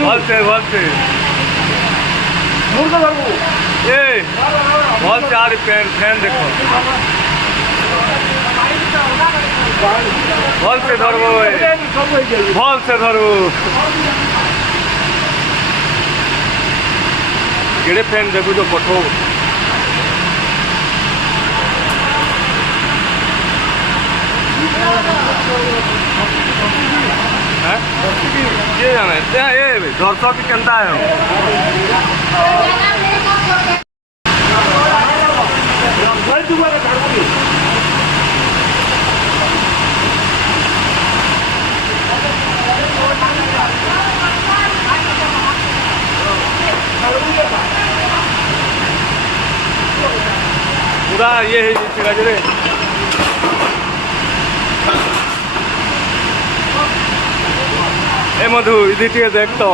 ভলছে ভলছে এ ভলছে আর fan দেখো ভলছে ধরবো ভলছে ধরবো কেড়ে ফ্যান দেখো তো পঠো किए जाने ये दर्शक की केनता है पूरा ये है रे ए मधु इधर देखतो